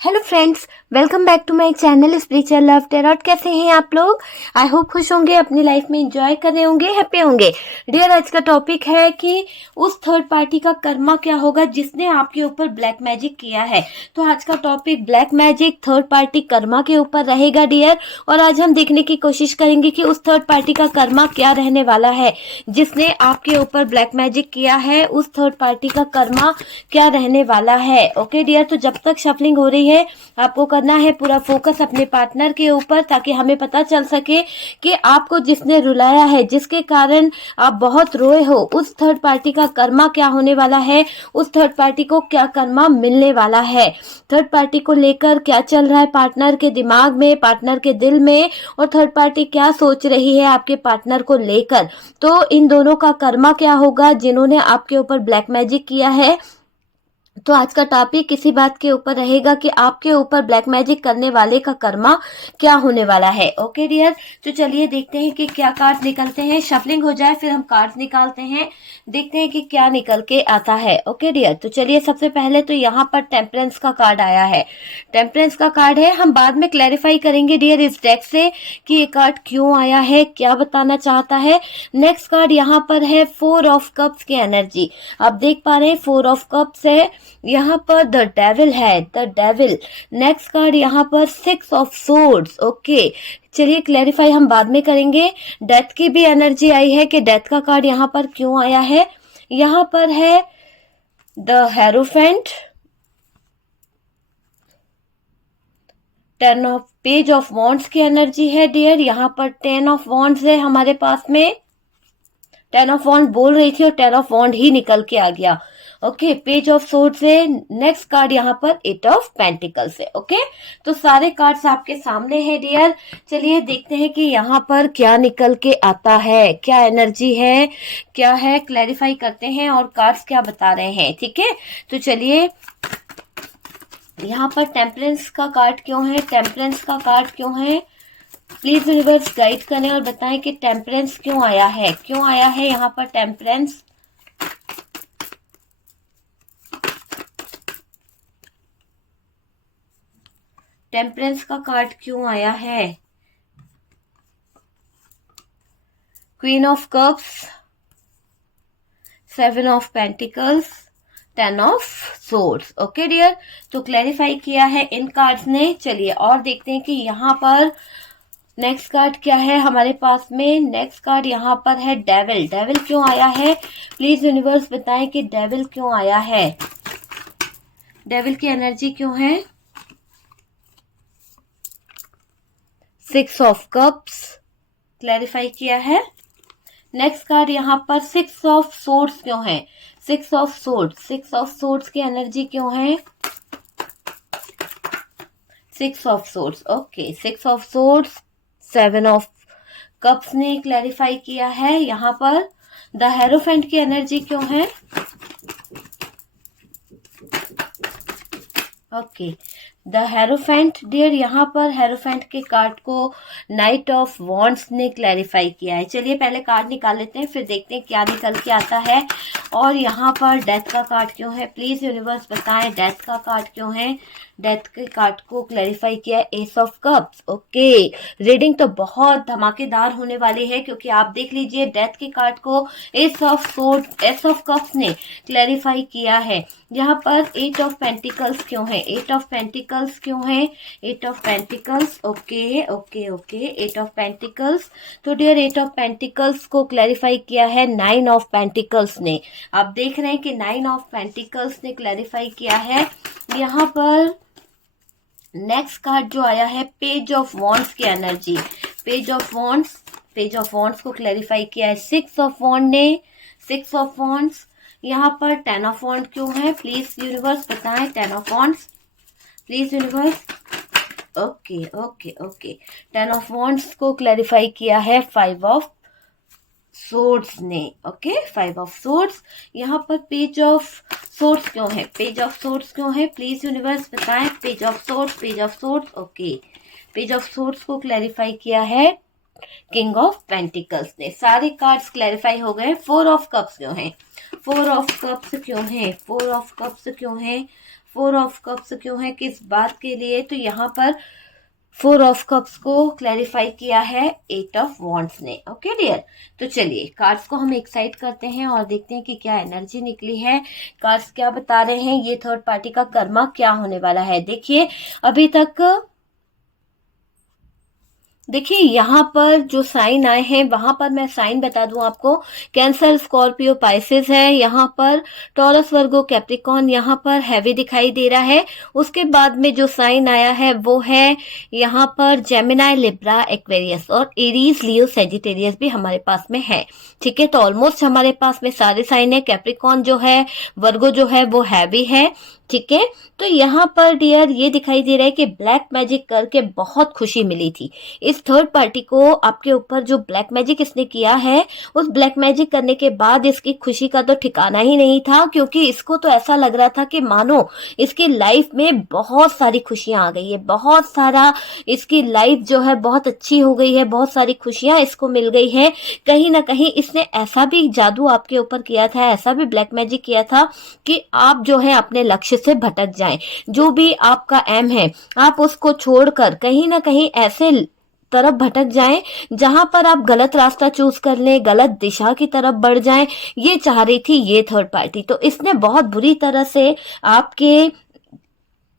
Hello friends, welcome back to my channel spiritual love tarot. कैसे हैं आप लोग? आई होप खुश होंगे, अपनी लाइफ में एंजॉय कर रहे होंगे, हैप्पी होंगे। डियर, आज का टॉपिक है कि उस थर्ड पार्टी का कर्मा क्या होगा जिसने आपके ऊपर ब्लैक मैजिक किया है। तो आज का topic black magic third party Karma के ऊपर रहेगा डियर। और आज हम देखने की कोशिश करेंगे कि उस थर्ड पार्टी का कर्मा क्या रहने वाला है जिसने आपके ऊपर ब्लैक मैजिक किया है। उस थर्ड पार्टी का कर्मा क्या रहने वाला है। ओके डियर, तो जब तक शफलिंग हो रही है आपको करना है पूरा फोकस अपने पार्टनर के ऊपर, ताकि हमें पता चल सके कि आपको जिसने रुलाया है, जिसके कारण आप बहुत रोए हो, उस थर्ड पार्टी का कर्मा क्या होने वाला है, उस थर्ड पार्टी को क्या कर्मा मिलने वाला है, थर्ड पार्टी को लेकर क्या चल रहा है पार्टनर के दिमाग में, पार्टनर के दिल में, और थर्ड पार्टी क्या सोच रही है आपके पार्टनर को लेकर। तो इन दोनों का कर्मा क्या होगा जिन्होंने आपके ऊपर ब्लैक मैजिक किया है। तो आज का टॉपिक इसी बात के ऊपर रहेगा कि आपके ऊपर ब्लैक मैजिक करने वाले का कर्मा क्या होने वाला है। ओके डियर, तो चलिए देखते हैं कि क्या कार्ड निकलते हैं। शफलिंग हो जाए फिर हम कार्ड निकालते हैं, देखते हैं कि क्या निकल के आता है। ओके डियर, तो चलिए सबसे पहले तो यहाँ पर टेम्परेंस का कार्ड आया है। टेम्परेंस का कार्ड है, हम बाद में क्लैरिफाई करेंगे डियर इस डेक से कि ये कार्ड क्यों आया है, क्या बताना चाहता है। नेक्स्ट कार्ड यहाँ पर है फोर ऑफ कप्स की एनर्जी। आप देख पा रहे हैं फोर ऑफ कप्स है, यहाँ पर द डेविल है, द डेविल। नेक्स्ट कार्ड यहाँ पर सिक्स ऑफ सोर्ड्स। ओके, चलिए क्लैरिफाई हम बाद में करेंगे। डेथ की भी एनर्जी आई है कि डेथ का कार्ड यहाँ पर क्यों आया है। यहाँ पर है the hierophant, ten of page of wands की एनर्जी है डियर। यहाँ पर टेन ऑफ वॉन्ड्स है हमारे पास में, टेन ऑफ वॉन्ड बोल रही थी और टेन ऑफ वॉन्ड ही निकल के आ गया। ओके, पेज ऑफ सोर्ड से नेक्स्ट कार्ड यहाँ पर एट ऑफ पेंटिकल्स है। ओके, तो सारे कार्ड्स आपके सामने है डियर। चलिए देखते हैं कि यहाँ पर क्या निकल के आता है, क्या एनर्जी है, क्या है, क्लैरिफाई करते हैं और कार्ड्स क्या बता रहे हैं। ठीक है, तो चलिए यहाँ पर टेम्परेंस का कार्ड क्यों है, टेम्परेंस का कार्ड क्यों है, प्लीज यूनिवर्स गाइड करें और बताएं कि टेम्परेंस क्यों आया है, क्यों आया है यहाँ पर टेम्परेंस। टेम्परेंस का कार्ड क्यों आया है। Queen of cups, seven of pentacles, ten of swords. Okay dear, तो क्लैरिफाई किया है इन कार्ड्स ने। चलिए और देखते हैं कि यहाँ पर नेक्स्ट कार्ड क्या है हमारे पास में। नेक्स्ट कार्ड यहाँ पर है डेविल। डेविल क्यों आया है, प्लीज यूनिवर्स बताएं कि डेविल क्यों आया है, डेविल की एनर्जी क्यों है। सिक्स ऑफ कप्स क्लैरिफाई किया है। नेक्स्ट कार्ड यहाँ पर सिक्स ऑफ सोर्ड्स क्यों है, six of swords, six of swords की एनर्जी क्यों है। Six of swords, okay, six of swords, seven of cups ने क्लैरिफाई किया है। यहाँ पर द हेरोफेंट की एनर्जी क्यों है। ओके, द हेरोफेंट डियर, यहाँ पर हेरोफेंट के कार्ड को नाइट ऑफ वॉन्ड्स ने क्लैरिफाई किया है। चलिए पहले कार्ड निकाल लेते हैं, फिर देखते हैं क्या निकल के आता है। और यहाँ पर डेथ का कार्ड क्यों है, प्लीज यूनिवर्स बताएं डेथ का कार्ड क्यों है। डेथ के कार्ड को क्लैरिफाई किया S of cups. Okay, reading तो बहुत धमाकेदार होने वाली है, क्योंकि आप देख लीजिए डेथ के कार्ड को S of sword, S of cups ने क्लैरिफाई किया है। यहाँ पर एट ऑफ पेंटिकल्स क्यों है, एट ऑफ पेंटिकल्स क्यों है, eight of pentacles. Okay okay okay, eight of pentacles. तो डियर एट ऑफ पेंटिकल्स को क्लैरिफाई किया है नाइन ऑफ पेंटिकल्स ने। आप देख रहे हैं कि नाइन ऑफ पेंटिकल्स ने क्लैरिफाई किया है। यहाँ पर नेक्स्ट कार्ड जो आया है पेज ऑफ वॉन्ड्स की energy, page of wands, page of wands को क्लैरिफाई किया है सिक्स ऑफ वॉन्ड ने, सिक्स ऑफ वॉन्ड्स। यहाँ पर टेन ऑफ वॉन्ड क्यों है, प्लीज यूनिवर्स बताएं ten of wands, please universe. Okay okay okay, ten of wands को क्लैरिफाई किया है फाइव ऑफ सोर्ड्स ने। Okay, five of swords. यहाँ पर पेज ऑफ सोर्ड्स क्यों है, पेज ऑफ सोर्ड्स क्यों है, प्लीज यूनिवर्स बताएं page of swords, page of swords. Okay, page of swords को क्लैरिफाई किया है किंग ऑफ पेंटिकल्स ने। सारे कार्ड्स क्लैरिफाई हो गए। फोर ऑफ कप्स क्यों है, फोर ऑफ कप्स क्यों है, फोर ऑफ कप्स क्यों है, फोर ऑफ कप्स क्यों है, किस बात के लिए, तो यहाँ पर फोर ऑफ कप्स को क्लैरिफाई किया है एट ऑफ वॉन्ड्स ने। ओके डियर, तो चलिए कार्ड्स को हम एक साइड करते हैं और देखते हैं कि क्या एनर्जी निकली है, कार्ड्स क्या बता रहे हैं, ये थर्ड पार्टी का कर्मा क्या होने वाला है। देखिए अभी तक देखिए यहाँ पर जो साइन आए हैं वहां पर मैं साइन बता दूं आपको, कैंसर, स्कॉर्पियो, पाइसेस है, यहाँ पर टॉरस, वर्गो, कैप्रिकॉन यहाँ पर हैवी दिखाई दे रहा है। उसके बाद में जो साइन आया है वो है यहाँ पर जेमिनाई, लिब्रा, एक्वेरियस और एरीज, लियो, सेजिटेरियस भी हमारे पास में है। ठीक है, तो ऑलमोस्ट हमारे पास में सारे साइन है। कैप्रिकॉन जो है, वर्गो जो है वो हैवी है। ठीक है, तो यहाँ पर डियर ये दिखाई दे रहा है कि ब्लैक मैजिक करके बहुत खुशी मिली थी इस थर्ड पार्टी को। आपके ऊपर जो ब्लैक मैजिक इसने किया है, उस ब्लैक मैजिक करने के बाद इसकी खुशी का तो ठिकाना ही नहीं था, क्योंकि इसको तो ऐसा लग रहा था कि मानो इसकी लाइफ में बहुत सारी खुशियां आ गई है, बहुत सारा इसकी लाइफ जो है बहुत अच्छी हो गई है, बहुत सारी खुशियां इसको मिल गई है। कहीं ना कहीं इसने ऐसा भी जादू आपके ऊपर किया था, ऐसा भी ब्लैक मैजिक किया था कि आप जो है अपने लक्ष्य से भटक जाएं। जो भी आपका एम है आप उसको छोड़कर कहीं ना कहीं ऐसे तरफ भटक जाएं जहां पर आप गलत रास्ता चूज कर लें, गलत दिशा की तरफ बढ़ जाएं, ये चाह रही थी ये थर्ड पार्टी। तो इसने बहुत बुरी तरह से आपके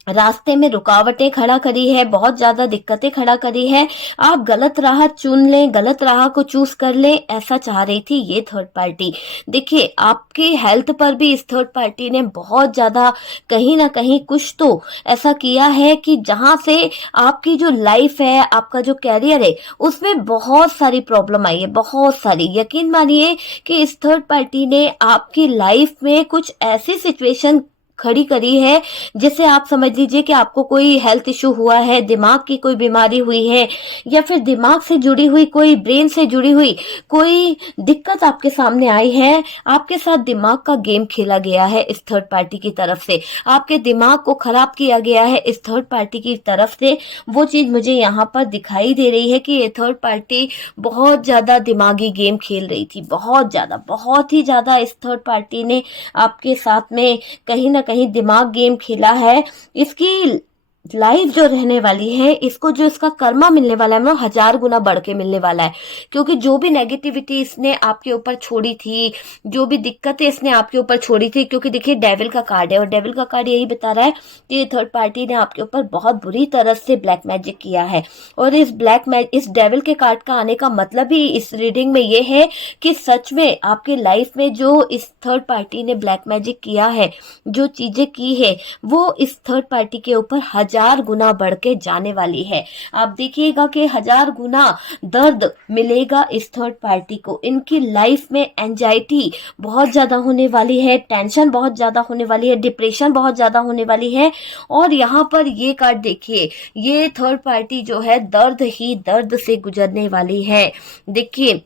रास्ते में रुकावटें खड़ा करी है, बहुत ज्यादा दिक्कतें खड़ा करी है। आप गलत राह चुन लें, गलत राह को चूज कर लें, ऐसा चाह रही थी ये थर्ड पार्टी। देखिए आपकी हेल्थ पर भी इस थर्ड पार्टी ने बहुत ज्यादा कहीं ना कहीं कुछ तो ऐसा किया है कि जहां से आपकी जो लाइफ है, आपका जो कैरियर है, उसमें बहुत सारी प्रॉब्लम आई है, बहुत सारी। यकीन मानिए कि इस थर्ड पार्टी ने आपकी लाइफ में कुछ ऐसी सिचुएशन खड़ी करी है जिसे आप समझ लीजिए कि आपको कोई हेल्थ इशू हुआ है, दिमाग की कोई बीमारी हुई है, या फिर दिमाग से जुड़ी हुई कोई, ब्रेन से जुड़ी हुई कोई दिक्कत आपके सामने आई है। आपके साथ दिमाग का गेम खेला गया है इस थर्ड पार्टी की तरफ से, आपके दिमाग को खराब किया गया है इस थर्ड पार्टी की तरफ से। वो चीज मुझे यहाँ पर दिखाई दे रही है कि ये थर्ड पार्टी बहुत ज्यादा दिमागी गेम खेल रही थी, बहुत ज्यादा, बहुत ही ज्यादा इस थर्ड पार्टी ने आपके साथ में कहीं ना कहीं दिमाग गेम खेला है। इसकी लाइफ जो रहने वाली है, इसको जो इसका कर्मा मिलने वाला है वो 1000 गुना बढ़ के मिलने वाला है। क्योंकि जो भी नेगेटिविटी इसने आपके ऊपर छोड़ी थी, जो भी दिक्कतें इसने आपके ऊपर छोड़ी थी, क्योंकि देखिए डेविल का कार्ड है और डेविल का कार्ड यही बता रहा है कि ये थर्ड पार्टी ने आपके ऊपर बहुत बुरी तरह से ब्लैक मैजिक किया है। और इस डेविल के कार्ड का आने का मतलब ही इस रीडिंग में ये है कि सच में आपकी लाइफ में जो इस थर्ड पार्टी ने ब्लैक मैजिक किया है, जो चीजें की है, वो इस थर्ड पार्टी के ऊपर 1000 गुना बढ़ के जाने वाली है। आप देखिएगा कि 1000 गुना दर्द मिलेगा इस थर्ड पार्टी को। इनकी लाइफ में एंजाइटी बहुत ज्यादा होने वाली है, टेंशन बहुत ज्यादा होने वाली है, डिप्रेशन बहुत ज्यादा होने वाली है। और यहाँ पर ये कार्ड देखिए, ये थर्ड पार्टी जो है दर्द ही दर्द से गुजरने वाली है। देखिए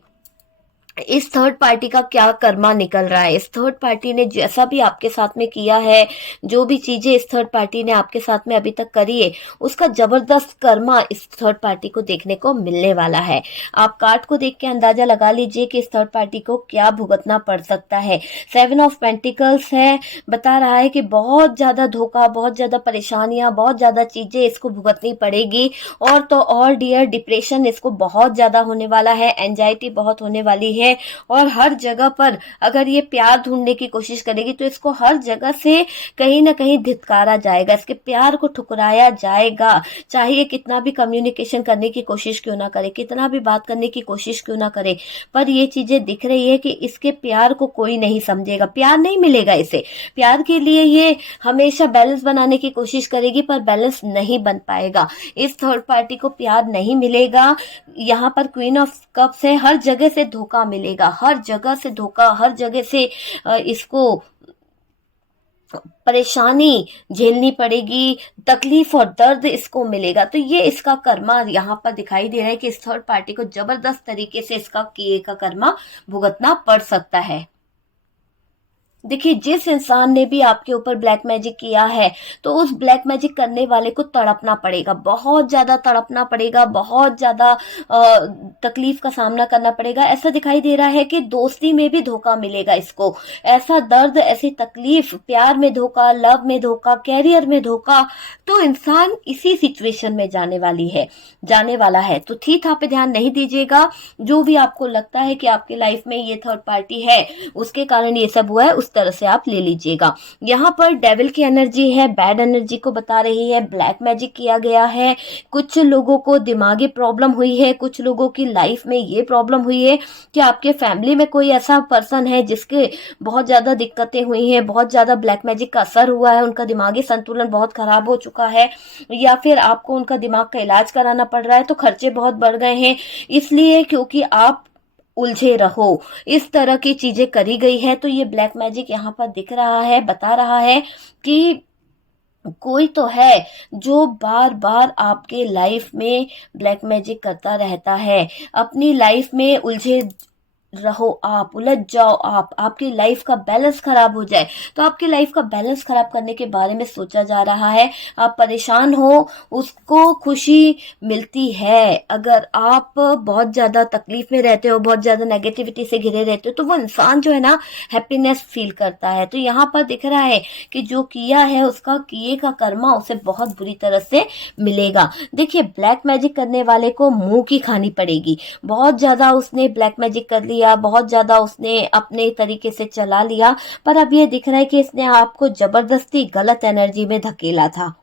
इस थर्ड पार्टी का क्या कर्मा निकल रहा है। इस थर्ड पार्टी ने जैसा भी आपके साथ में किया है, जो भी चीजें इस थर्ड पार्टी ने आपके साथ में अभी तक करी है, उसका जबरदस्त कर्मा इस थर्ड पार्टी को देखने को मिलने वाला है। आप कार्ड को देख के अंदाजा लगा लीजिए कि इस थर्ड पार्टी को क्या भुगतना पड़ सकता है। 7 ऑफ पेंटिकल्स है, बता रहा है कि बहुत ज्यादा धोखा, बहुत ज्यादा परेशानियां, बहुत ज्यादा चीजें इसको भुगतनी पड़ेगी। और तो और डियर, डिप्रेशन इसको बहुत ज्यादा होने वाला है, एंजाइटी बहुत होने वाली है। और हर जगह पर अगर ये प्यार ढूंढने की कोशिश करेगी तो इसको हर जगह से कहीं ना कहीं धिक्कारा जाएगा, इसके प्यार को ठुकराया जाएगा। चाहे कितना भी कम्युनिकेशन करने की कोशिश क्यों ना करे, कितना भी बात करने की कोशिश क्यों ना करे, पर ये चीजें दिख रही है कि इसके प्यार को कोई नहीं समझेगा, प्यार नहीं मिलेगा इसे। प्यार के लिए ये हमेशा बैलेंस बनाने की कोशिश करेगी पर बैलेंस नहीं बन पाएगा। इस थर्ड पार्टी को प्यार नहीं मिलेगा। यहाँ पर क्वीन ऑफ कप्स है, हर जगह से धोखा मिलेगा, हर जगह से धोखा, हर जगह से इसको परेशानी झेलनी पड़ेगी, तकलीफ और दर्द इसको मिलेगा। तो ये इसका कर्मा यहाँ पर दिखाई दे रहा है कि इस थर्ड पार्टी को जबरदस्त तरीके से इसका किए का कर्मा भुगतना पड़ सकता है। देखिए, जिस इंसान ने भी आपके ऊपर ब्लैक मैजिक किया है, तो उस ब्लैक मैजिक करने वाले को तड़पना पड़ेगा, बहुत ज्यादा तड़पना पड़ेगा, बहुत ज्यादा तकलीफ का सामना करना पड़ेगा। ऐसा दिखाई दे रहा है कि दोस्ती में भी धोखा मिलेगा इसको, ऐसा दर्द, ऐसी तकलीफ, प्यार में धोखा, लव में धोखा, कैरियर में धोखा। तो इंसान इसी सिचुएशन में जाने वाला है। तो थी था पे ध्यान नहीं दीजिएगा। जो भी आपको लगता है कि आपकी लाइफ में ये थर्ड पार्टी है, उसके कारण ये सब हुआ है, उस तरह से आप ले लीजिएगा। यहाँ पर डेविल की एनर्जी है, बैड एनर्जी को बता रही है, ब्लैक मैजिक किया गया है। कुछ लोगों को दिमागी प्रॉब्लम हुई है, कुछ लोगों की लाइफ में ये प्रॉब्लम हुई है कि आपके फैमिली में कोई ऐसा पर्सन है जिसके बहुत ज्यादा दिक्कतें हुई हैं, बहुत ज्यादा ब्लैक मैजिक का असर हुआ है, उनका दिमागी संतुलन बहुत खराब हो चुका है, या फिर आपको उनका दिमाग का इलाज कराना पड़ रहा है, तो खर्चे बहुत बढ़ गए हैं, इसलिए क्योंकि आप उलझे रहो, इस तरह की चीजें करी गई है। तो ये ब्लैक मैजिक यहाँ पर दिख रहा है, बता रहा है कि कोई तो है जो बार बार आपके लाइफ में ब्लैक मैजिक करता रहता है। अपनी लाइफ में उलझे रहो आप, उलझ जाओ आप, आपकी लाइफ का बैलेंस खराब हो जाए। तो आपकी लाइफ का बैलेंस खराब करने के बारे में सोचा जा रहा है। आप परेशान हो, उसको खुशी मिलती है। अगर आप बहुत ज्यादा तकलीफ में रहते हो, बहुत ज्यादा नेगेटिविटी से घिरे रहते हो, तो वो इंसान जो है ना हैप्पीनेस फील करता है। तो यहाँ पर दिख रहा है कि जो किया है उसका किए का कर्मा उसे बहुत बुरी तरह से मिलेगा। देखिए, ब्लैक मैजिक करने वाले को मुंह की खानी पड़ेगी। बहुत ज्यादा उसने ब्लैक मैजिक कर लिया, बहुत ज्यादा उसने अपने तरीके से चला लिया, पर अब ये दिख रहा है कि इसने आपको जबरदस्ती गलत एनर्जी में धकेला था।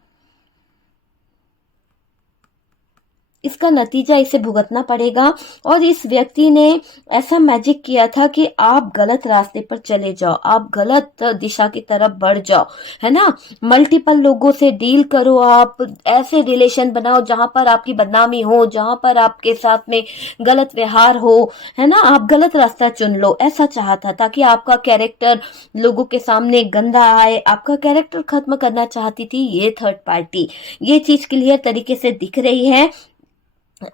इसका नतीजा इसे भुगतना पड़ेगा। और इस व्यक्ति ने ऐसा मैजिक किया था कि आप गलत रास्ते पर चले जाओ, आप गलत दिशा की तरफ बढ़ जाओ, है ना। मल्टीपल लोगों से डील करो, आप ऐसे रिलेशन बनाओ जहां पर आपकी बदनामी हो, जहां पर आपके साथ में गलत व्यवहार हो, है ना। आप गलत रास्ता चुन लो, ऐसा चाहता ताकि आपका कैरेक्टर लोगों के सामने गंदा आए, आपका कैरेक्टर खत्म करना चाहती थी ये थर्ड पार्टी। ये चीज क्लियर तरीके से दिख रही है।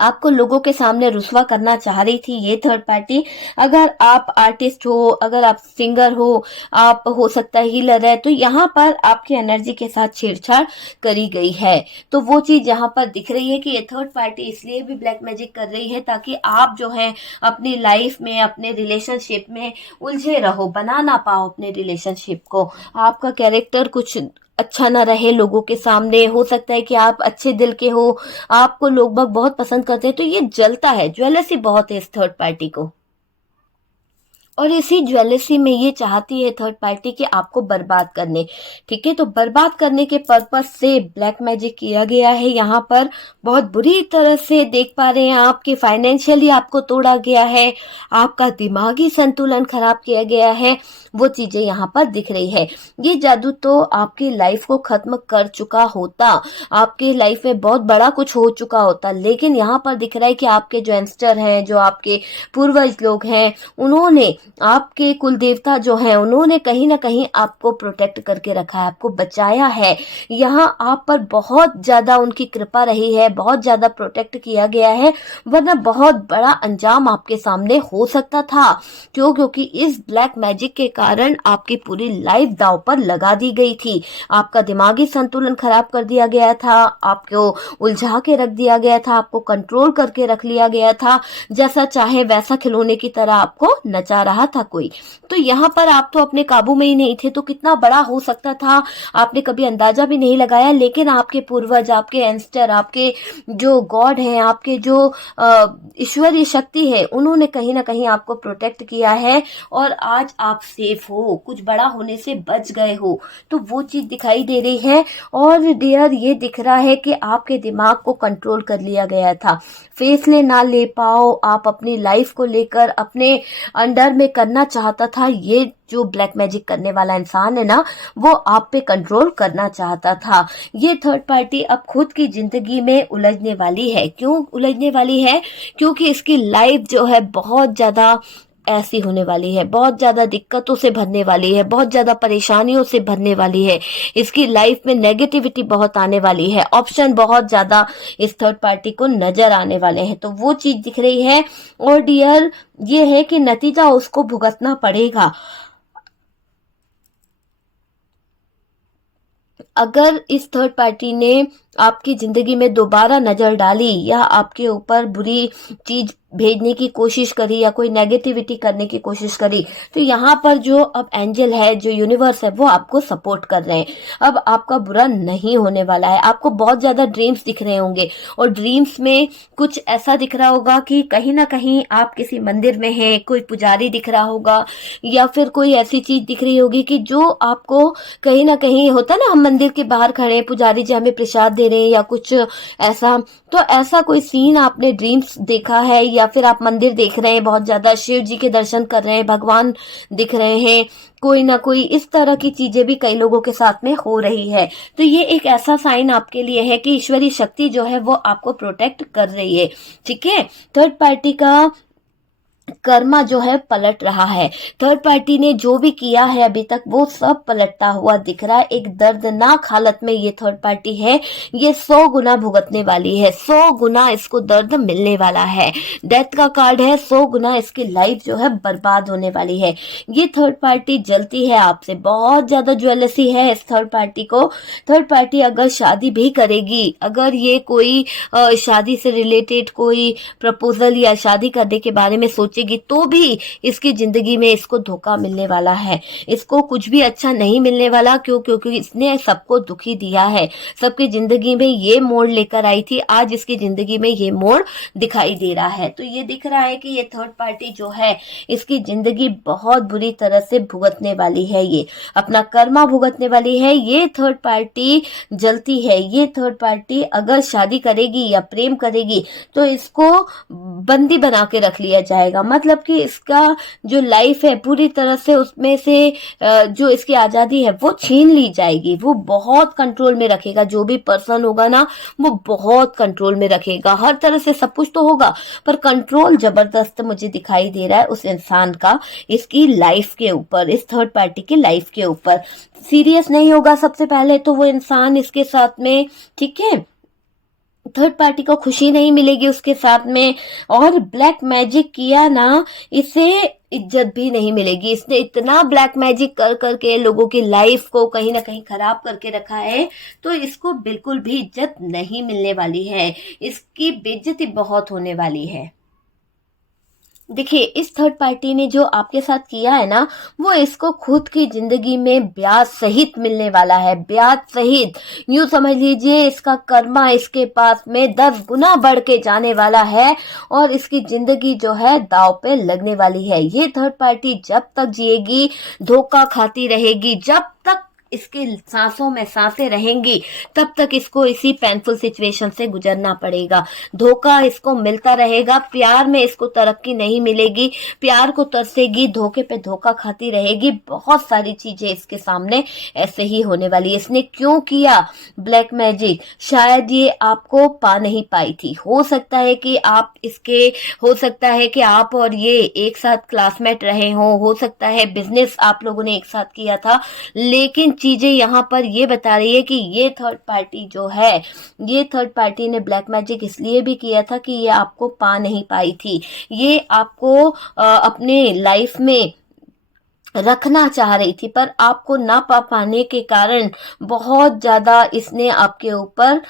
आपको लोगों के सामने रुस्वा करना चाह रही थी ये थर्ड पार्टी। अगर आप आर्टिस्ट हो, अगर आप सिंगर हो, आप हो सकता है हीलर है, तो यहाँ पर आपकी एनर्जी के साथ छेड़छाड़ करी गई है। तो वो चीज यहाँ पर दिख रही है कि ये थर्ड पार्टी इसलिए भी ब्लैक मैजिक कर रही है ताकि आप जो है अपनी लाइफ में, अपने रिलेशनशिप में उलझे रहो, बना ना पाओ अपने रिलेशनशिप को। आपका कैरेक्टर कुछ अच्छा ना रहे लोगों के सामने। हो सकता है कि आप अच्छे दिल के हो, आपको लोग बाग बहुत पसंद करते हैं, तो ये जलता है, ज्वेलसी बहुत है इस थर्ड पार्टी को। और इसी ज्वेलसी में ये चाहती है थर्ड पार्टी कि आपको बर्बाद करने। ठीक है, तो बर्बाद करने के पर्पज से ब्लैक मैजिक किया गया है। यहाँ पर बहुत बुरी तरह से देख पा रहे हैं आपके फाइनेंशियली आपको तोड़ा गया है, आपका दिमागी संतुलन खराब किया गया है, वो चीजें यहाँ पर दिख रही है। ये जादू तो आपकी लाइफ को खत्म कर चुका होता, आपके लाइफ में बहुत बड़ा कुछ हो चुका होता, लेकिन यहाँ पर दिख रहा है कि आपके जो एंसेस्टर हैं, जो आपके पूर्वज लोग हैं, उन्होंने, आपके कुल देवता जो हैं, उन्होंने कहीं ना कहीं आपको प्रोटेक्ट करके रखा है, आपको बचाया है। यहाँ आप पर बहुत ज्यादा उनकी कृपा रही है, बहुत ज्यादा प्रोटेक्ट किया गया है, वरना बहुत बड़ा अंजाम आपके सामने हो सकता था। क्योंकि इस ब्लैक मैजिक के कारण आपकी पूरी लाइफ दांव पर लगा दी गई थी। आपका दिमागी संतुलन खराब कर दिया गया था, आपको उलझा के रख दिया गया था, आपको कंट्रोल करके रख लिया गया था, जैसा चाहे वैसा खिलौने की तरह आपको नचा रहा था कोई। तो यहाँ पर आप तो अपने काबू में ही नहीं थे, तो कितना बड़ा हो सकता था आपने कभी अंदाजा भी नहीं लगाया। लेकिन आपके पूर्वज, आपके एंसेस्टर, आपके जो गॉड हैं, आपके जो ईश्वरीय शक्ति है, उन्होंने कहीं ना कहीं आपको प्रोटेक्ट किया है और आज आप सेफ हो, कुछ बड़ा होने से बच गए हो। तो वो चीज दिखाई दे रही है। और डियर, ये दिख रहा है कि आपके दिमाग को कंट्रोल कर लिया गया था, फैसले ना ले पाओ, आप अपनी लाइफ को लेकर अपने अंडर में करना चाहता था। ये जो ब्लैक मैजिक करने वाला इंसान है ना, वो आप पे कंट्रोल करना चाहता था। ये थर्ड पार्टी अब खुद की जिंदगी में उलझने वाली है। क्यों उलझने वाली है? क्योंकि इसकी लाइफ जो है बहुत ज्यादा ऐसी होने वाली है, बहुत ज्यादा दिक्कतों से भरने वाली है, बहुत ज्यादा परेशानियों से भरने वाली है। इसकी लाइफ में नेगेटिविटी बहुत आने वाली है, ऑप्शन बहुत ज्यादा इस थर्ड पार्टी को नजर आने वाले हैं। तो वो चीज दिख रही है। और डियर, ये है कि नतीजा उसको भुगतना पड़ेगा। अगर इस थर्ड पार्टी ने आपकी जिंदगी में दोबारा नजर डाली या आपके ऊपर बुरी चीज भेजने की कोशिश करी या कोई नेगेटिविटी करने की कोशिश करी, तो यहाँ पर जो अब एंजल है, जो यूनिवर्स है, वो आपको सपोर्ट कर रहे हैं। अब आपका बुरा नहीं होने वाला है। आपको बहुत ज्यादा ड्रीम्स दिख रहे होंगे और ड्रीम्स में कुछ ऐसा दिख रहा होगा कि कहीं ना कहीं आप किसी मंदिर में हैं, कोई पुजारी दिख रहा होगा या फिर कोई ऐसी चीज दिख रही होगी कि जो आपको कहीं ना कहीं होता ना, हम मंदिर के बाहर खड़े हैं, पुजारी जी हमें प्रसाद दे रहे हैं या कुछ ऐसा, तो ऐसा कोई सीन आपने ड्रीम्स देखा है या फिर आप मंदिर देख रहे हैं, बहुत ज्यादा शिव जी के दर्शन कर रहे हैं, भगवान दिख रहे हैं, कोई ना कोई इस तरह की चीजें भी कई लोगों के साथ में हो रही है। तो ये एक ऐसा साइन आपके लिए है कि ईश्वरीय शक्ति जो है वो आपको प्रोटेक्ट कर रही है। ठीक है, थर्ड पार्टी का कर्मा जो है पलट रहा है। थर्ड पार्टी ने जो भी किया है अभी तक वो सब पलटता हुआ दिख रहा है। एक दर्दनाक हालत में ये थर्ड पार्टी है, ये 100 गुना भुगतने वाली है, 100 गुना इसको दर्द मिलने वाला है। डेथ का कार्ड है, 100 गुना इसकी लाइफ जो है बर्बाद होने वाली है। ये थर्ड पार्टी जलती है आपसे, बहुत ज्यादा ज्वेलसी है इस थर्ड पार्टी को। थर्ड पार्टी अगर शादी भी करेगी, अगर ये कोई शादी से रिलेटेड कोई प्रपोजल या शादी करने के बारे में सोचेगी, तो भी इसकी जिंदगी में इसको धोखा मिलने वाला है। इसको कुछ भी अच्छा नहीं मिलने वाला। क्यों? क्योंकि इसने सबको दुखी दिया है, सबकी जिंदगी में ये मोड़ लेकर आई थी, आज इसकी जिंदगी में ये मोड़ दिखाई दे रहा है। तो ये दिख रहा है कि ये थर्ड पार्टी जो है इसकी जिंदगी बहुत बुरी तरह से भुगतने वाली है, ये अपना कर्मा भुगतने वाली है। ये थर्ड पार्टी जलती है। ये थर्ड पार्टी अगर शादी करेगी या प्रेम करेगी तो इसको बंदी बना के रख लिया जाएगा। मतलब कि इसका जो लाइफ है पूरी तरह से उसमें से जो इसकी आजादी है वो छीन ली जाएगी। वो बहुत कंट्रोल में रखेगा, जो भी पर्सन होगा ना वो बहुत कंट्रोल में रखेगा। हर तरह से सब कुछ तो होगा पर कंट्रोल जबरदस्त मुझे दिखाई दे रहा है उस इंसान का, इसकी लाइफ के ऊपर, इस थर्ड पार्टी की लाइफ के ऊपर। सीरियस नहीं होगा सबसे पहले तो वो इंसान इसके साथ में। ठीक है, थर्ड पार्टी को खुशी नहीं मिलेगी उसके साथ में। और ब्लैक मैजिक किया ना, इसे इज्जत भी नहीं मिलेगी। इसने इतना ब्लैक मैजिक कर करके लोगों की लाइफ को कहीं ना कहीं खराब करके रखा है, तो इसको बिल्कुल भी इज्जत नहीं मिलने वाली है। इसकी बेइज्जती बहुत होने वाली है। देखिए, इस थर्ड पार्टी ने जो आपके साथ किया है ना, वो इसको खुद की जिंदगी में ब्याज सहित मिलने वाला है, ब्याज सहित। यूं समझ लीजिए इसका कर्मा इसके पास में 10 गुना बढ़ के जाने वाला है और इसकी जिंदगी जो है दांव पे लगने वाली है। ये थर्ड पार्टी जब तक जिएगी धोखा खाती रहेगी, जब तक इसके सांसों में सांसें रहेंगी तब तक इसको इसी पेनफुल सिचुएशन से गुजरना पड़ेगा। धोखा इसको मिलता रहेगा, प्यार में इसको तरक्की नहीं मिलेगी, प्यार को तरसेगी, धोखे पे धोखा खाती रहेगी। बहुत सारी चीजें इसके सामने ऐसे ही होने वाली है। इसने क्यों किया ब्लैक मैजिक? शायद ये आपको पा नहीं पाई थी। हो सकता है कि आप इसके, हो सकता है कि आप और ये एक साथ क्लासमेट रहे हो सकता है बिजनेस आप लोगों ने एक साथ किया था, लेकिन चीजें यहाँ पर ये बता रही है कि ये थर्ड पार्टी जो है, ये थर्ड पार्टी ने ब्लैक मैजिक इसलिए भी किया था कि ये आपको पा नहीं पाई थी। ये आपको अपने लाइफ में रखना चाह रही थी पर आपको ना पा पाने के कारण बहुत ज्यादा इसने आपके ऊपर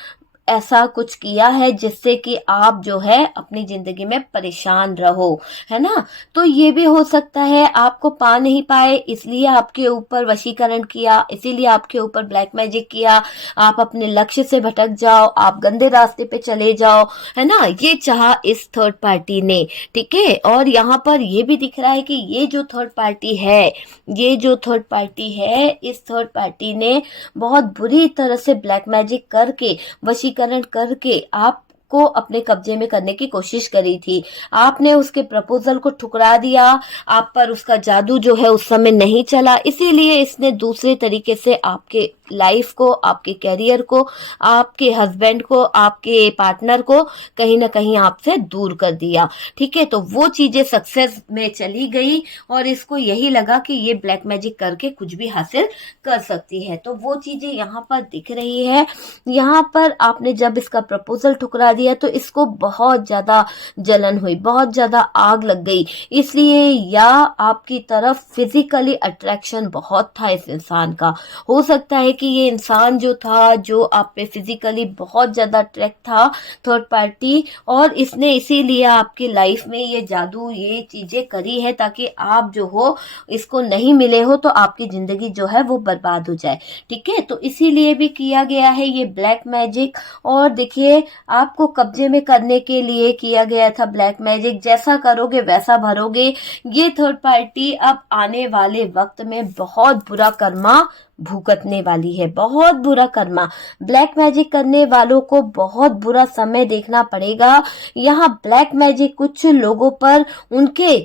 ऐसा कुछ किया है जिससे कि आप जो है अपनी जिंदगी में परेशान रहो, है ना। तो ये भी हो सकता है आपको पा नहीं पाए इसलिए आपके ऊपर वशीकरण किया, इसीलिए आपके ऊपर ब्लैक मैजिक किया, आप अपने लक्ष्य से भटक जाओ, आप गंदे रास्ते पे चले जाओ, है ना। ये चाहा इस थर्ड पार्टी ने, ठीक है। और यहाँ पर ये भी दिख रहा है कि ये जो थर्ड पार्टी है, ये जो थर्ड पार्टी है, इस थर्ड पार्टी ने बहुत बुरी तरह से ब्लैक मैजिक करके वशीकरण करके आपको अपने कब्जे में करने की कोशिश करी थी। आपने उसके प्रपोजल को ठुकरा दिया, आप पर उसका जादू जो है उस समय नहीं चला, इसीलिए इसने दूसरे तरीके से आपके लाइफ को, आपके कैरियर को, आपके हस्बैंड को, आपके पार्टनर को कहीं ना कहीं आपसे दूर कर दिया, ठीक है। तो वो चीजें सक्सेस में चली गई और इसको यही लगा कि ये ब्लैक मैजिक करके कुछ भी हासिल कर सकती है। तो वो चीजें यहाँ पर दिख रही है। यहाँ पर आपने जब इसका प्रपोजल ठुकरा दिया तो इसको बहुत ज्यादा जलन हुई, बहुत ज्यादा आग लग गई। इसलिए या आपकी तरफ फिजिकली अट्रैक्शन बहुत था इस इंसान का, हो सकता है कि ये इंसान जो था, जो आप पे फिजिकली बहुत ज्यादा अट्रैक्ट था, थर्ड पार्टी, और इसने इसीलिए आपकी लाइफ में ये जादू, ये चीजें करी है ताकि आप जो हो इसको नहीं मिले हो तो आपकी जिंदगी जो है वो बर्बाद हो जाए। ठीक है, तो इसीलिए भी किया गया है ये ब्लैक मैजिक। और देखिए, आपको कब्जे में करने के लिए किया गया था ब्लैक मैजिक। जैसा करोगे वैसा भरोगे। ये थर्ड पार्टी अब आने वाले वक्त में बहुत बुरा कर्मा भुगतने वाली है, बहुत बुरा कर्मा। ब्लैक मैजिक करने वालों को बहुत बुरा समय देखना पड़ेगा। यहाँ ब्लैक मैजिक कुछ लोगों पर उनके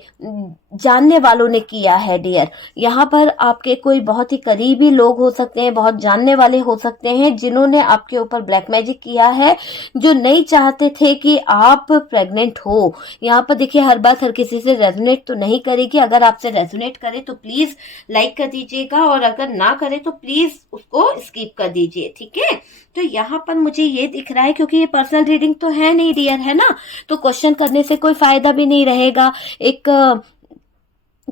जानने वालों ने किया है डियर। यहाँ पर आपके कोई बहुत ही करीबी लोग हो सकते हैं, बहुत जानने वाले हो सकते हैं, जिन्होंने आपके ऊपर ब्लैक मैजिक किया है, जो नहीं चाहते थे कि आप प्रेग्नेंट हो। यहाँ पर देखिए, हर बात हर किसी से रेजोनेट तो नहीं करेगी। अगर आपसे रेजोनेट करे तो प्लीज लाइक कर दीजिएगा, और अगर ना करे तो प्लीज उसको स्किप कर दीजिए। ठीक है, तो यहाँ पर मुझे ये दिख रहा है, क्योंकि ये पर्सनल रीडिंग तो है नहीं डियर, है ना, तो क्वेश्चन करने से कोई फायदा भी नहीं रहेगा। एक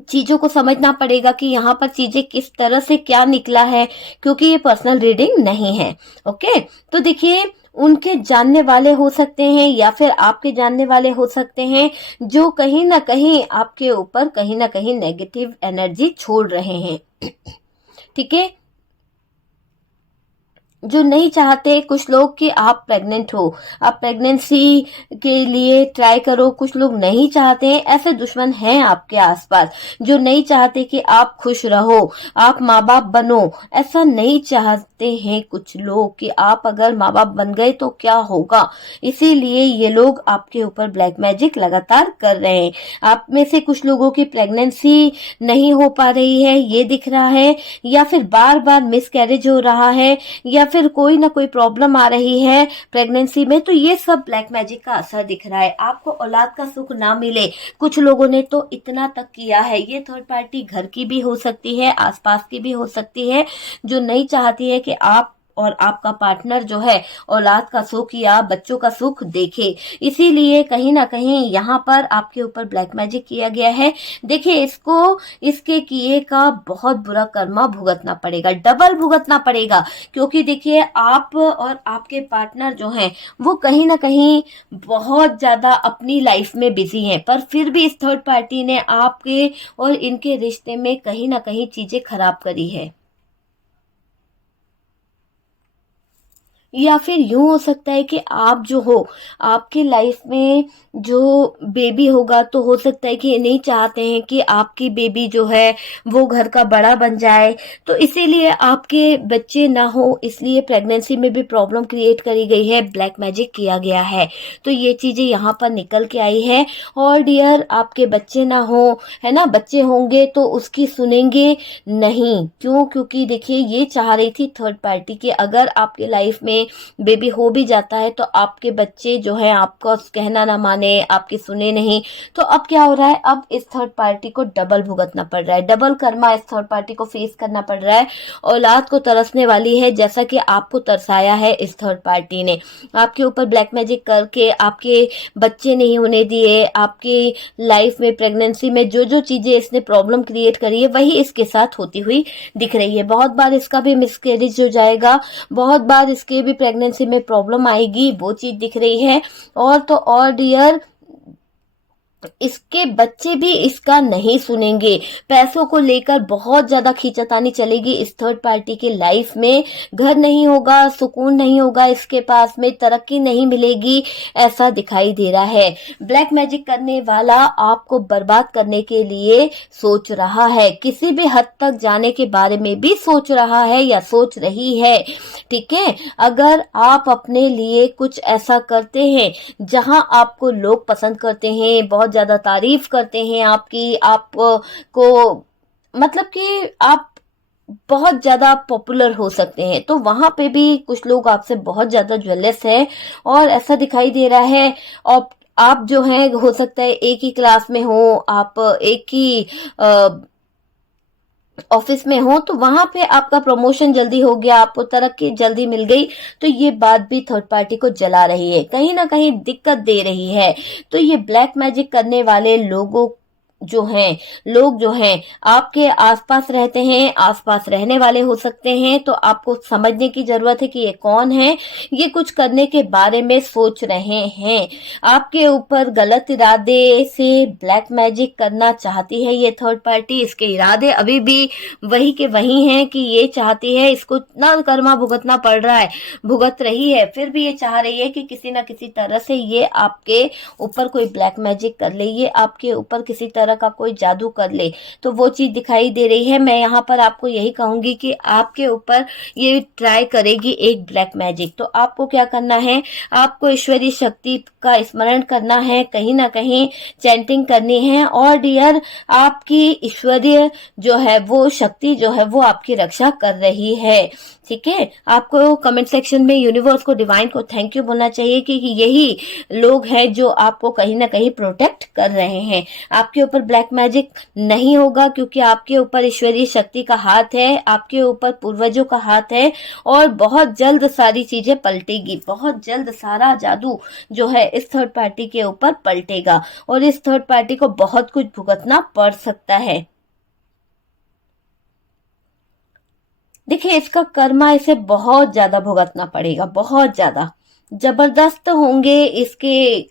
चीजों को समझना पड़ेगा कि यहाँ पर चीजें किस तरह से क्या निकला है, क्योंकि ये पर्सनल रीडिंग नहीं है। ओके, तो देखिए, उनके जानने वाले हो सकते हैं या फिर आपके जानने वाले हो सकते हैं, जो कहीं ना कहीं आपके ऊपर कहीं ना कहीं नेगेटिव एनर्जी छोड़ रहे हैं। ठीक है, जो नहीं चाहते कुछ लोग कि आप प्रेग्नेंट हो, आप प्रेगनेंसी के लिए ट्राई करो, कुछ लोग नहीं चाहते हैं। ऐसे दुश्मन हैं आपके आसपास जो नहीं चाहते कि आप खुश रहो, आप माँ बाप बनो। ऐसा नहीं चाहते हैं कुछ लोग कि आप अगर माँ बाप बन गए तो क्या होगा। इसीलिए ये लोग आपके ऊपर ब्लैक मैजिक लगातार कर रहे हैं। आप में से कुछ लोगों की प्रेगनेंसी नहीं हो पा रही है, ये दिख रहा है, या फिर बार बार मिसकैरेज हो रहा है, या फिर कोई ना कोई प्रॉब्लम आ रही है प्रेगनेंसी में। तो ये सब ब्लैक मैजिक का असर दिख रहा है। आपको औलाद का सुख ना मिले, कुछ लोगों ने तो इतना तक किया है। ये थर्ड पार्टी घर की भी हो सकती है, आसपास की भी हो सकती है, जो नहीं चाहती है कि आप और आपका पार्टनर जो है औलाद का सुख या बच्चों का सुख देखे। इसीलिए कहीं ना कहीं यहाँ पर आपके ऊपर ब्लैक मैजिक किया गया है। देखिए, इसको इसके किए का बहुत बुरा कर्मा भुगतना पड़ेगा, डबल भुगतना पड़ेगा। क्योंकि देखिए, आप और आपके पार्टनर जो हैं वो कहीं ना कहीं बहुत ज्यादा अपनी लाइफ में बिजी हैं, पर फिर भी इस थर्ड पार्टी ने आपके और इनके रिश्ते में कहीं ना कहीं चीजें खराब करी है। या फिर यूं हो सकता है कि आप जो हो, आपकी लाइफ में जो बेबी होगा, तो हो सकता है कि ये नहीं चाहते हैं कि आपकी बेबी जो है वो घर का बड़ा बन जाए, तो इसीलिए आपके बच्चे ना हो, इसलिए प्रेगनेंसी में भी प्रॉब्लम क्रिएट करी गई है, ब्लैक मैजिक किया गया है। तो ये चीजें यहाँ पर निकल के आई है। और डियर, आपके बच्चे ना हो, है ना, बच्चे होंगे तो उसकी सुनेंगे नहीं। क्यों? क्योंकि देखिए, ये चाह रही थी थर्ड पार्टी कि अगर आपके लाइफ में बेबी हो भी जाता है तो आपके बच्चे जो है आपका कहना ना माने, आपकी सुने नहीं। तो अब क्या हो रहा है, अब इस थर्ड पार्टी को डबल भुगतना पड़ रहा है, डबल कर्मा इस थर्ड पार्टी को फेस करना पड़ रहा है। औलाद को तरसने वाली है, जैसा कि आपको तरसाया है इस थर्ड पार्टी ने। आपके ऊपर ब्लैक मैजिक करके आपके बच्चे नहीं होने दिए, आपकी लाइफ में प्रेगनेंसी में जो जो चीजें इसने प्रॉब्लम क्रिएट करी है वही इसके साथ होती हुई दिख रही है। बहुत बार इसका भी मिसकैरेज हो जाएगा, बहुत बार इसके भी प्रेगनेंसी में प्रॉब्लम आएगी, वो चीज दिख रही है। और तो और डियर, इसके बच्चे भी इसका नहीं सुनेंगे। पैसों को लेकर बहुत ज्यादा खींचातानी चलेगी इस थर्ड पार्टी के लाइफ में। घर नहीं होगा, सुकून नहीं होगा, इसके पास में तरक्की नहीं मिलेगी, ऐसा दिखाई दे रहा है। ब्लैक मैजिक करने वाला आपको बर्बाद करने के लिए सोच रहा है, किसी भी हद तक जाने के बारे में भी सोच रहा है या सोच रही है। ठीक है, अगर आप अपने लिए कुछ ऐसा करते हैं जहां आपको लोग पसंद करते हैं, बहुत ज्यादा तारीफ करते हैं आपकी, आपको मतलब कि आप बहुत ज्यादा पॉपुलर हो सकते हैं, तो वहां पे भी कुछ लोग आपसे बहुत ज्यादा ज्वेलस है। और ऐसा दिखाई दे रहा है। और आप जो है, हो सकता है एक ही क्लास में हो, आप एक ही ऑफिस में हो तो वहां पे आपका प्रमोशन जल्दी हो गया, आपको तरक्की जल्दी मिल गई, तो ये बात भी थर्ड पार्टी को जला रही है, कहीं ना कहीं दिक्कत दे रही है। तो ये ब्लैक मैजिक करने वाले लोग जो हैं आपके आसपास रहते हैं, आसपास रहने वाले हो सकते हैं, तो आपको समझने की जरूरत है कि ये कौन है। ये कुछ करने के बारे में सोच रहे हैं, आपके ऊपर गलत इरादे से ब्लैक मैजिक करना चाहती है ये थर्ड पार्टी। इसके इरादे अभी भी वही के वही हैं कि ये चाहती है, इसको इतना कर्मा भुगतना पड़ रहा है, भुगत रही है, फिर भी ये चाह रही है कि किसी ना किसी तरह से ये आपके ऊपर कोई ब्लैक मैजिक कर ले, ये आपके ऊपर किसी तरह का कोई जादू कर ले। तो वो चीज दिखाई दे रही है। मैं यहाँ पर आपको यही कहूंगी कि आपके ऊपर ये ट्राई करेगी एक ब्लैक मैजिक। तो आपको क्या करना है, आपको ईश्वरीय शक्ति का स्मरण करना है, कहीं ना कहीं चैंटिंग करनी है, और डियर आपकी ईश्वरीय जो है वो शक्ति जो है वो आपकी रक्षा कर रही है। ठीक है, आपको कमेंट सेक्शन में यूनिवर्स को, डिवाइन को थैंक यू बोलना चाहिए कि यही लोग हैं जो आपको कहीं ना कहीं प्रोटेक्ट कर रहे हैं। आपके ऊपर ब्लैक मैजिक नहीं होगा, क्योंकि आपके ऊपर ईश्वरीय शक्ति का हाथ है, आपके ऊपर पूर्वजों का हाथ है, और बहुत जल्द सारी चीजें पलटेगी, बहुत जल्द सारा जादू जो है इस थर्ड पार्टी के ऊपर पलटेगा, और इस थर्ड पार्टी को बहुत कुछ भुगतना पड़ सकता है। देखिए, इसका कर्मा इसे बहुत ज्यादा भुगतना पड़ेगा, बहुत ज्यादा जबरदस्त होंगे इसके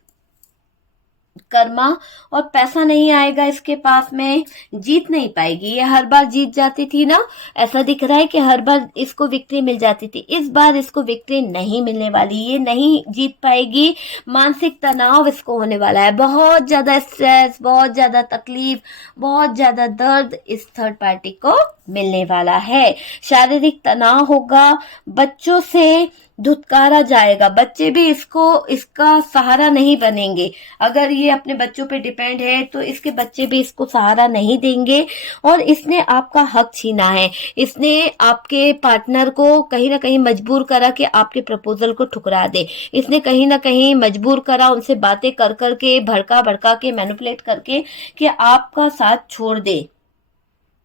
कर्मा, और पैसा नहीं आएगा इसके पास में, जीत नहीं पाएगी। ये हर बार जीत जाती थी ना, ऐसा दिख रहा है कि हर बार इसको विक्ट्री मिल जाती थी, इस बार इसको विक्ट्री नहीं मिलने वाली, ये नहीं जीत पाएगी। मानसिक तनाव इसको होने वाला है, बहुत ज्यादा स्ट्रेस, बहुत ज्यादा तकलीफ, बहुत ज्यादा दर्द इस थर्ड पार्टी को मिलने वाला है। शारीरिक तनाव होगा, बच्चों से धुतकारा जाएगा, बच्चे भी इसका सहारा नहीं बनेंगे। अगर ये अपने बच्चों पे डिपेंड है तो इसके बच्चे भी इसको सहारा नहीं देंगे, और इसने आपका हक छीना है, इसने आपके पार्टनर को कहीं ना कहीं मजबूर करा कि आपके प्रपोजल को ठुकरा दे, इसने कहीं ना कहीं मजबूर करा उनसे बातें कर करके, भड़का भड़का के, मैनिपुलेट करके कि आपका साथ छोड़ दे।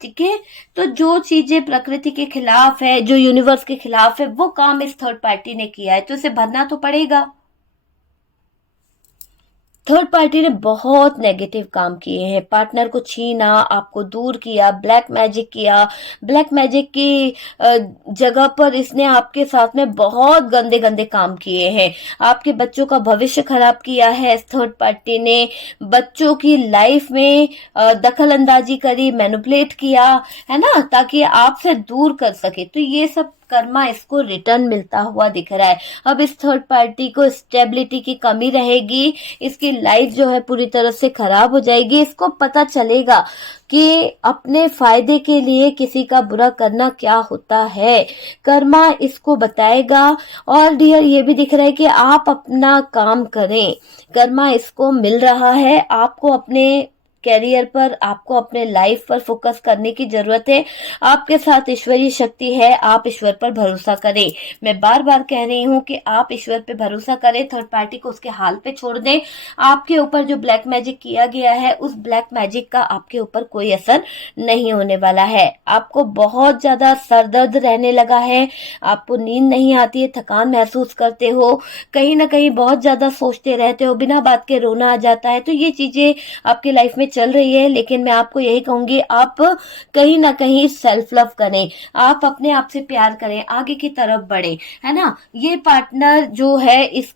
ठीक है, तो जो चीजें प्रकृति के खिलाफ है, जो यूनिवर्स के खिलाफ है, वो काम इस थर्ड पार्टी ने किया है, तो इसे भरना तो पड़ेगा। थर्ड पार्टी ने बहुत नेगेटिव काम किए हैं, पार्टनर को छीना, आपको दूर किया, ब्लैक मैजिक किया, ब्लैक मैजिक की जगह पर इसने आपके साथ में बहुत गंदे गंदे काम किए हैं। आपके बच्चों का भविष्य खराब किया है इस थर्ड पार्टी ने, बच्चों की लाइफ में दखल अंदाजी करी, मैनिपुलेट किया, है ना, ताकि आपसे दूर कर सके। तो ये सब कर्मा इसको रिटर्न मिलता हुआ दिख रहा है। अब इस थर्ड पार्टी को स्टेबिलिटी की कमी रहेगी, इसकी लाइफ जो है पूरी तरह से खराब हो जाएगी। इसको पता चलेगा कि अपने फायदे के लिए किसी का बुरा करना क्या होता है, कर्मा इसको बताएगा। और डियर ये भी दिख रहा है कि आप अपना काम करें, कर्मा इसको मिल रहा है। आपको अपने कैरियर पर, आपको अपने लाइफ पर फोकस करने की जरूरत है। आपके साथ ईश्वरीय शक्ति है, आप ईश्वर पर भरोसा करें। मैं बार बार कह रही हूँ कि आप ईश्वर पे भरोसा करें, थर्ड पार्टी को उसके हाल पे छोड़ दें। आपके ऊपर जो ब्लैक मैजिक किया गया है, उस ब्लैक मैजिक का आपके ऊपर कोई असर नहीं होने वाला है। आपको बहुत ज्यादा सरदर्द रहने लगा है, आपको नींद नहीं आती है, थकान महसूस करते हो, कहीं ना कहीं बहुत ज्यादा सोचते रहते हो, बिना बात के रोना आ जाता है। तो ये चीजें आपकी लाइफ में चल रही है, लेकिन मैं आपको यही कहूंगी, आप कहीं ना कहीं सेल्फ लव करें, आप अपने आप से प्यार करें, आगे की तरफ बढ़े, है ना। ये पार्टनर जो है इसको,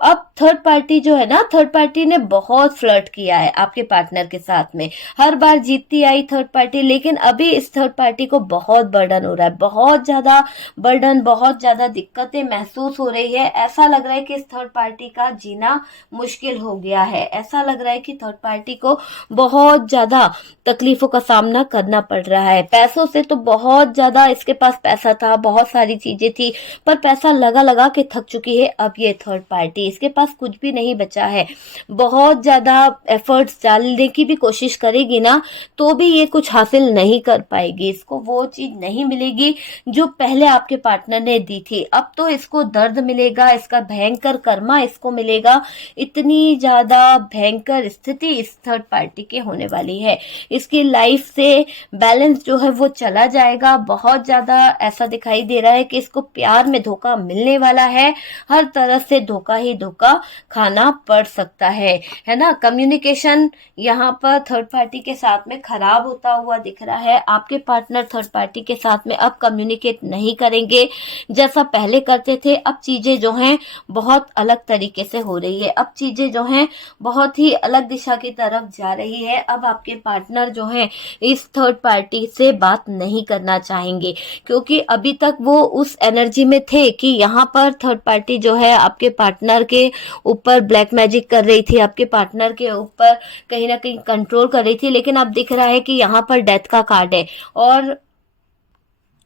अब थर्ड पार्टी जो है ना, थर्ड पार्टी ने बहुत फ्लर्ट किया है आपके पार्टनर के साथ में, हर बार जीतती आई थर्ड पार्टी, लेकिन अभी इस थर्ड पार्टी को बहुत बर्डन हो रहा है, बहुत ज्यादा बर्डन, बहुत ज्यादा दिक्कतें महसूस हो रही है। ऐसा लग रहा है कि इस थर्ड पार्टी का जीना मुश्किल हो गया है, ऐसा लग रहा है कि थर्ड पार्टी को बहुत ज्यादा तकलीफों का सामना करना पड़ रहा है। पैसों से तो बहुत ज्यादा इसके पास पैसा था, बहुत सारी चीजें थी, पर पैसा लगा लगा के थक चुकी है अब ये थर्ड पार्टी, इसके पास कुछ भी नहीं बचा है। बहुत ज्यादा एफर्ट्स डालने की भी कोशिश करेगी ना, तो भी ये कुछ हासिल नहीं कर पाएगी, इसको वो चीज नहीं मिलेगी जो पहले आपके पार्टनर ने दी थी। अब तो इसको दर्द मिलेगा, इसका भयंकर कर्मा इसको मिलेगा। इतनी ज्यादा भयंकर स्थिति इस थर्ड पार्टी पार्टी के होने वाली है। इसकी लाइफ से बैलेंस जो है वो चला जाएगा। बहुत ज्यादा ऐसा दिखाई दे रहा है कि इसको प्यार में धोखा मिलने वाला है। हर तरह से धोखा ही धोखा खाना पड़ सकता है ना। कम्युनिकेशन यहाँ पर थर्ड पार्टी के साथ में खराब होता हुआ दिख रहा है। आपके पार्टनर थर्ड पार्टी के साथ में अब कम्युनिकेट नहीं करेंगे जैसा पहले करते थे। अब चीजें जो हैं बहुत अलग तरीके से हो रही है। अब चीजें जो हैं बहुत ही अलग दिशा की तरफ जा रही है। अब आपके पार्टनर जो हैं इस थर्ड पार्टी से बात नहीं करना चाहेंगे, क्योंकि अभी तक वो उस एनर्जी में थे कि यहाँ पर थर्ड पार्टी जो है आपके पार्टनर के ऊपर ब्लैक मैजिक कर रही थी, आपके पार्टनर के ऊपर कहीं ना कहीं कंट्रोल कर रही थी। लेकिन अब दिख रहा है कि यहाँ पर डेथ का कार्ड है। और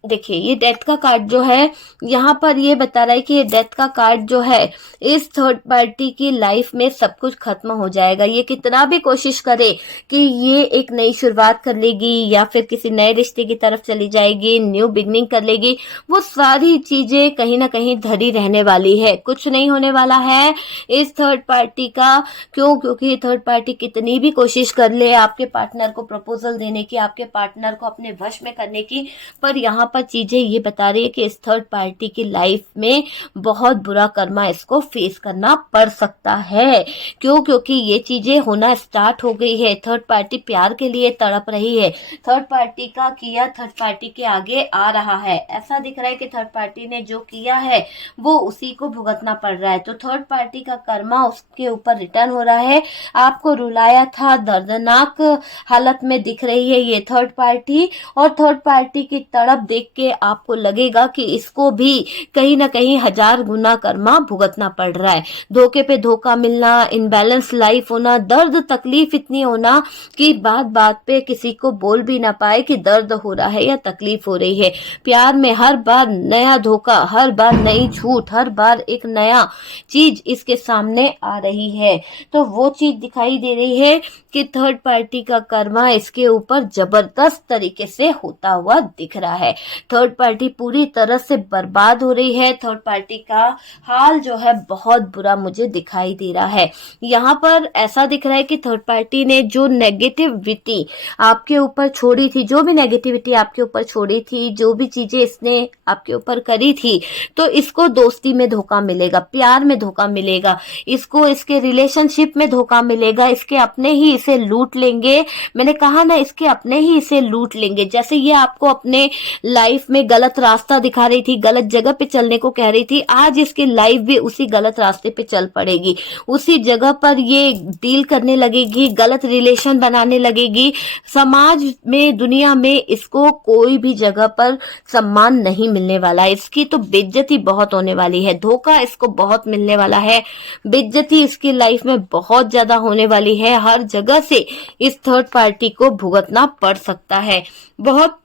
देखिए ये डेथ का कार्ड जो है यहाँ पर ये बता रहा है कि ये डेथ का कार्ड जो है इस थर्ड पार्टी की लाइफ में सब कुछ खत्म हो जाएगा। ये कितना भी कोशिश करे कि ये एक नई शुरुआत कर लेगी या फिर किसी नए रिश्ते की तरफ चली जाएगी, न्यू बिगनिंग कर लेगी, वो सारी चीजें कहीं ना कहीं धरी रहने वाली है। कुछ नहीं होने वाला है इस थर्ड पार्टी का। क्यों? क्योंकि थर्ड पार्टी कितनी भी कोशिश कर ले आपके पार्टनर को प्रपोजल देने की, आपके पार्टनर को अपने वश में करने की, पर यहाँ पर चीजें ये बता रही है कि इस थर्ड पार्टी की लाइफ में बहुत बुरा कर्मा इसको फेस करना पड़ सकता है। क्यों? क्योंकि ये चीजें होना स्टार्ट हो गई है। थर्ड पार्टी प्यार के लिए तड़प रही है। थर्ड पार्टी का किया थर्ड पार्टी के आगे आ रहा है। ऐसा दिख रहा है कि थर्ड पार्टी ने जो किया है वो उसी को भुगतना पड़ रहा है। तो थर्ड पार्टी का कर्मा उसके ऊपर रिटर्न हो रहा है। आपको रुलाया था, दर्दनाक हालत में दिख रही है ये थर्ड पार्टी। और थर्ड पार्टी की तड़प देख के आपको लगेगा कि इसको भी कहीं ना कहीं 1000 गुना कर्मा भुगतना पड़ रहा है। धोखे पे धोखा मिलना, इनबैलेंस लाइफ होना, दर्द तकलीफ इतनी होना कि बात बात पे किसी को बोल भी ना पाए कि दर्द हो रहा है या तकलीफ हो रही है। प्यार में हर बार नया धोखा, हर बार नई झूठ, हर बार एक नया चीज इसके सामने आ रही है। तो वो चीज दिखाई दे रही है कि थर्ड पार्टी का कर्मा इसके ऊपर जबरदस्त तरीके से होता हुआ दिख रहा है। थर्ड पार्टी पूरी तरह से बर्बाद हो रही है। थर्ड पार्टी का हाल जो है बहुत बुरा मुझे दिखाई दे रहा है। यहाँ पर ऐसा दिख रहा है कि थर्ड पार्टी ने जो नेगेटिविटी आपके ऊपर छोड़ी थी, जो भी नेगेटिविटी आपके ऊपर छोड़ी थी, जो भी चीजें इसने आपके ऊपर करी थी, तो इसको दोस्ती में धोखा मिलेगा, प्यार में धोखा मिलेगा, इसको इसके रिलेशनशिप में धोखा मिलेगा। इसके अपने ही इसे लूट लेंगे। मैंने कहा ना, इसके अपने ही इसे लूट लेंगे। जैसे ये आपको अपने लाइफ में गलत रास्ता दिखा रही थी, गलत जगह पे चलने को कह रही थी, आज इसकी लाइफ भी उसी गलत रास्ते पे चल पड़ेगी। उसी जगह पर ये डील करने लगेगी, गलत रिलेशन बनाने लगेगी। समाज में, दुनिया में इसको कोई भी जगह पर सम्मान नहीं मिलने वाला है। इसकी तो बेइज्जती बहुत होने वाली है। धोखा इसको बहुत मिलने वाला है। बेइज्जती इसकी लाइफ में बहुत ज्यादा होने वाली है। हर जगह से इस थर्ड पार्टी को भुगतना पड़ सकता है। बहुत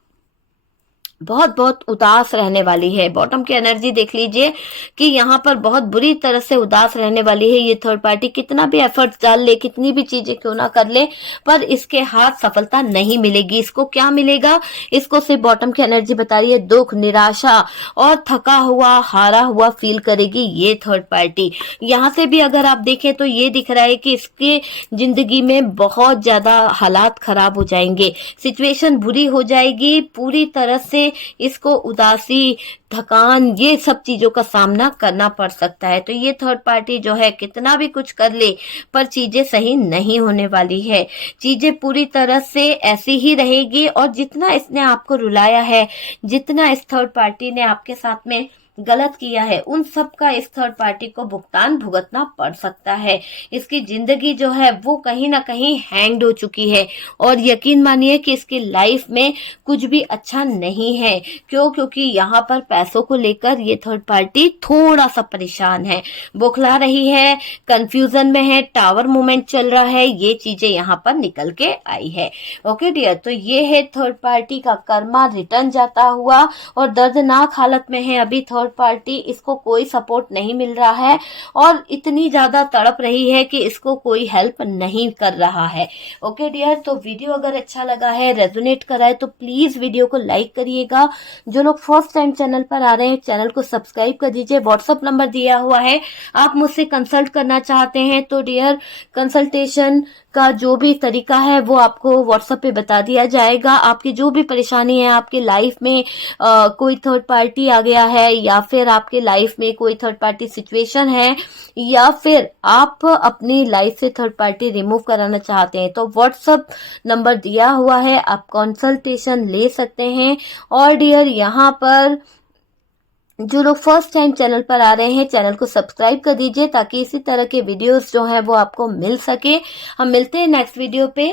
बहुत बहुत उदास रहने वाली है। बॉटम की एनर्जी देख लीजिए कि यहाँ पर बहुत बुरी तरह से उदास रहने वाली है ये थर्ड पार्टी। कितना भी एफर्ट्स डाल ले, कितनी भी चीजें क्यों ना कर ले, पर इसके हाथ सफलता नहीं मिलेगी। इसको क्या मिलेगा? इसको सिर्फ बॉटम की एनर्जी बता रही है दुख, निराशा और थका हुआ, हारा हुआ फील करेगी ये थर्ड पार्टी। यहाँ से भी अगर आप देखें तो ये दिख रहा है कि इसके जिंदगी में बहुत ज्यादा हालात खराब हो जाएंगे, सिचुएशन बुरी हो जाएगी। पूरी तरह से इसको उदासी, थकान, ये सब चीजों का सामना करना पड़ सकता है। तो ये थर्ड पार्टी जो है कितना भी कुछ कर ले, पर चीजें सही नहीं होने वाली है। चीजें पूरी तरह से ऐसी ही रहेगी। और जितना इसने आपको रुलाया है, जितना इस थर्ड पार्टी ने आपके साथ में गलत किया है, उन सब का इस थर्ड पार्टी को भुगतान भुगतना पड़ सकता है। इसकी जिंदगी जो है वो कहीं ना कहीं हैंग्ड हो चुकी है। और यकीन मानिए कि इसकी लाइफ में कुछ भी अच्छा नहीं है। क्यों? क्योंकि यहाँ पर पैसों को लेकर ये थर्ड पार्टी थोड़ा सा परेशान है, बौखला रही है, कंफ्यूजन में है, टावर मूवमेंट चल रहा है। ये चीजें यहाँ पर निकल के आई है। ओके डियर, तो ये है थर्ड पार्टी का कर्मा रिटर्न जाता हुआ और दर्दनाक हालत में है अभी थर्ड पार्टी। इसको कोई सपोर्ट नहीं मिल रहा है और इतनी ज्यादा तड़प रही है कि इसको कोई हेल्प नहीं कर रहा है। ओके डियर, तो वीडियो अगर अच्छा लगा है, रेजोनेट करा है, तो प्लीज वीडियो को लाइक करिएगा। जो लोग फर्स्ट टाइम चैनल पर आ रहे हैं, चैनल को सब्सक्राइब कर दीजिए। व्हाट्सएप नंबर दिया हुआ है, आप मुझसे कंसल्ट करना चाहते हैं तो डियर कंसल्टेशन का जो भी तरीका है वो आपको व्हाट्सएप पे बता दिया जाएगा। आपकी जो भी परेशानी है, आपके लाइफ में कोई थर्ड पार्टी आ गया है, या फिर आपके लाइफ में कोई थर्ड पार्टी सिचुएशन है, या फिर आप अपनी लाइफ से थर्ड पार्टी रिमूव कराना चाहते हैं, तो व्हाट्सएप नंबर दिया हुआ है, आप कंसल्टेशन ले सकते हैं। और डियर, यहाँ पर जो लोग फर्स्ट टाइम चैनल पर आ रहे हैं, चैनल को सब्सक्राइब कर दीजिए ताकि इसी तरह के वीडियोस जो हैं वो आपको मिल सके। हम मिलते हैं नेक्स्ट वीडियो पे।